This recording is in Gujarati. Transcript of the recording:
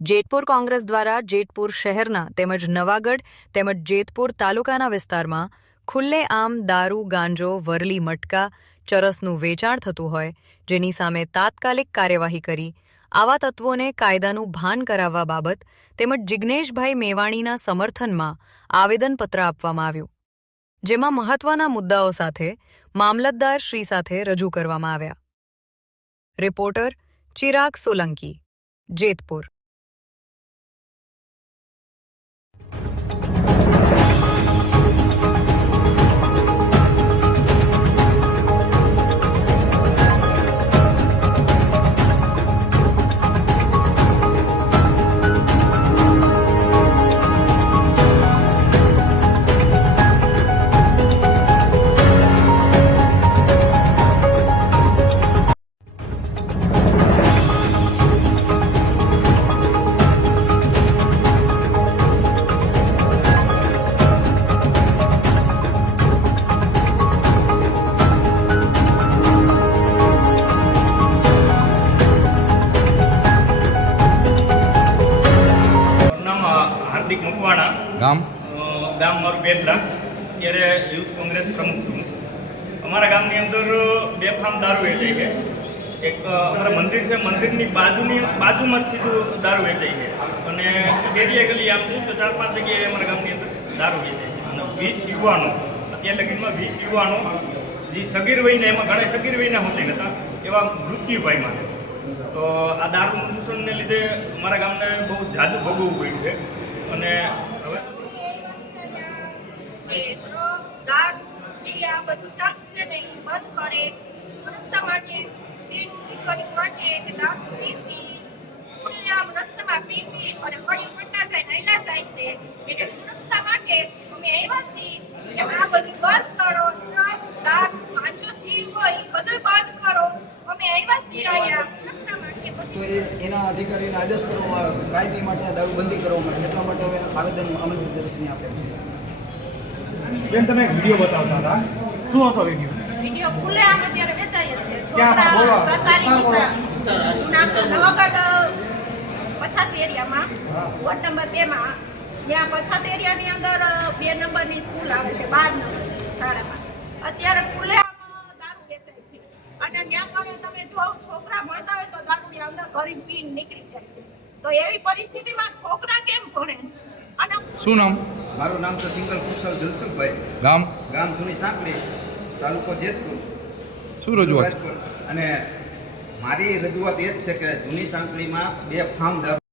જેતપુર કોંગ્રેસ દ્વારા જેતપુર શહેરના તેમજ નવાગઢ તેમજ જેતપુર તાલુકાના વિસ્તારમાં ખુલ્લેઆમ દારૂ, ગાંજો, વરલી મટકા, ચરસનું વેચાણ થતું હોય, જેની સામે તાત્કાલિક કાર્યવાહી કરી આવા તત્વોને કાયદાનું ભાન કરાવવા બાબત તેમજ જિજ્ઞેશભાઈ મેવાણીના સમર્થનમાં આવેદનપત્ર આપવામાં આવ્યું, જેમાં મહત્વના મુદ્દાઓ સાથે મામલતદાર શ્રી સાથે રજૂ કરવામાં આવ્યા. રિપોર્ટર ચિરાગ સોલંકી, જેતપુર. હાર્દિક મકવાણા, ગામ મારું બેટલા. અત્યારે યુથ કોંગ્રેસ પ્રમુખ છું. અમારા ગામની અંદર બેફામ દારૂ વેચાય છે. એક અમારા મંદિર છે, મંદિરની બાજુમાં જ સીધું દારૂ વેચાય છે. અને શેરીએ ગલી આમ જોઈએ તો 4-5 જગ્યાએ અમારા ગામની અંદર દારૂ વેચાય છે. અને 20 યુવાનો, અત્યાર લગીનમાં 20 યુવાનો જે સગીર વયના, એમાં ઘણા સગીર વયના હોતી હતા, એવા મૃત્યુ પામ્યા છે. તો આ દારૂ પ્રદૂષણને લીધે અમારા ગામને બહુ જાજુ ભોગવવું પડ્યું છે. અને હવે આ બધું ચાલશે ને એ બંધ કરે, સુરક્ષા માટે દીકરીઓ માટે દારૂ પીતી આમ રસ્તામાં પીતી અને ફરી ફટા જાય, નાયલા જાય છે, એટલે સુરક્ષા માટે અમે આવ્યા છીએ કે આ બધું બંધ કરો. ડ્રગ્સ, દારૂ, ગાંજો જીવ હોય એ બધું બંધ કરો. અમે આવ્યા છીએ અહીંયા સુરક્ષા માટે. તો એના અધિકારીને આદેશ કરવામાં આવે કાયમી માટે દારૂબંધી કરવામાં આવે, એટલા માટે હવે આવેદન અમલદર્શની આપે છે. બેન, તમે એક વિડીયો બતાવતા હતા, શું હતો વિડીયો? ખુલ્લેઆમ અત્યારે વેચાય છે. છોકરા સરકારી નવાગઢ પછાત એરિયામાં, વોર્ડ નંબર 2 માં, ત્યાં પછાત એરિયાની અંદર 2 નંબરની સ્કૂલ આવે છે, 12 નંબરની શાળામાં અત્યારે ખુલ્લેઆમ દારૂ વેચાય છે. અને ત્યાં પણ તમે જો છોકરા મળતા હોય તો દારૂની અંદર ઘરી પીને નીકળી જાય છે. તો એવી પરિસ્થિતિમાં છોકરા કેમ ભણે? અને શું નામ? મારું નામ છે સિંગલ કુશલ દિલસુખભાઈ, ગામ જૂની સાંકળી, તાલુકો જેતપુર. શું રજૂઆત? અને મારી રજૂઆત એ જ છે કે જૂની સાંકળીમાં બેફામ દારૂ